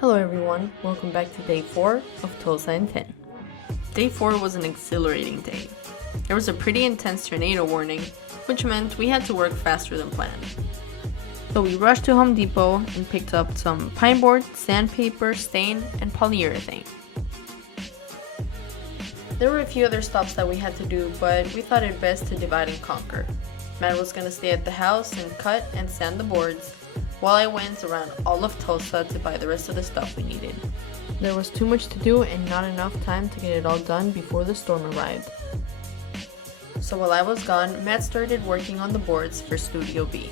Hello everyone, welcome back to day 4 of TULSA in 10. Day 4 was an exhilarating day. There was a pretty intense tornado warning, which meant we had to work faster than planned. So we rushed to Home Depot and picked up some pine board, sandpaper, stain, and polyurethane. There were a few other stops that we had to do, but we thought it best to divide and conquer. Matt was going to stay at the house and cut and sand the boards, while I went around all of Tulsa to buy the rest of the stuff we needed. There was too much to do and not enough time to get it all done before the storm arrived. So while I was gone, Matt started working on the boards for Studio B.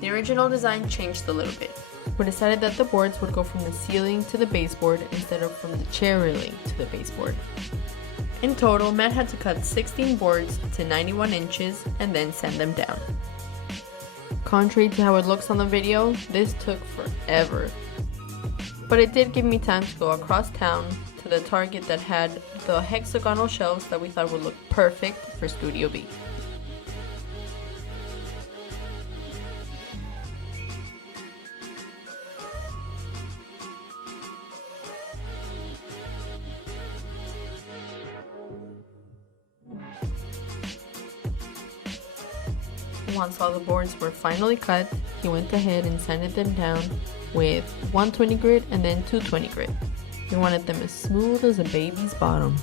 The original design changed a little bit. We decided that the boards would go from the ceiling to the baseboard instead of from the chair railing to the baseboard. In total, Matt had to cut 16 boards to 91 inches and then sand them down. Contrary to how it looks on the video, this took forever. But it did give me time to go across town to the Target that had the hexagonal shelves that we thought would look perfect for Studio B. Once all the boards were finally cut, he went ahead and sanded them down with 120 grit and then 220 grit. We wanted them as smooth as a baby's bottom.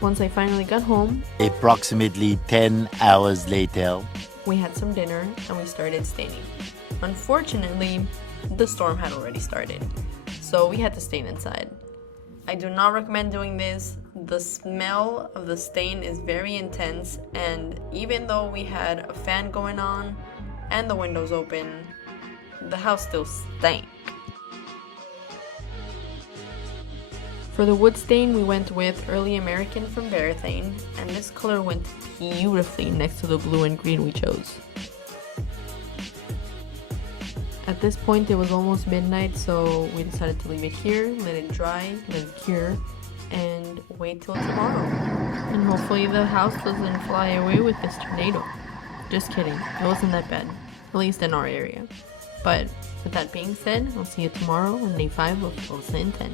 Once I finally got home, approximately 10 hours later, we had some dinner and we started staining. Unfortunately, the storm had already started, so we had to stain inside. I do not recommend doing this. The smell of the stain is very intense, and even though we had a fan going on and the windows open, the house still stank. For the wood stain, we went with Early American from Varathane, and this color went beautifully next to the blue and green we chose. At this point, it was almost midnight, so we decided to leave it here, let it dry, let it cure, and wait till tomorrow. And hopefully the house doesn't fly away with this tornado. Just kidding, it wasn't that bad, at least in our area. But with that being said, I'll see you tomorrow on day 5 of TULSA in 10.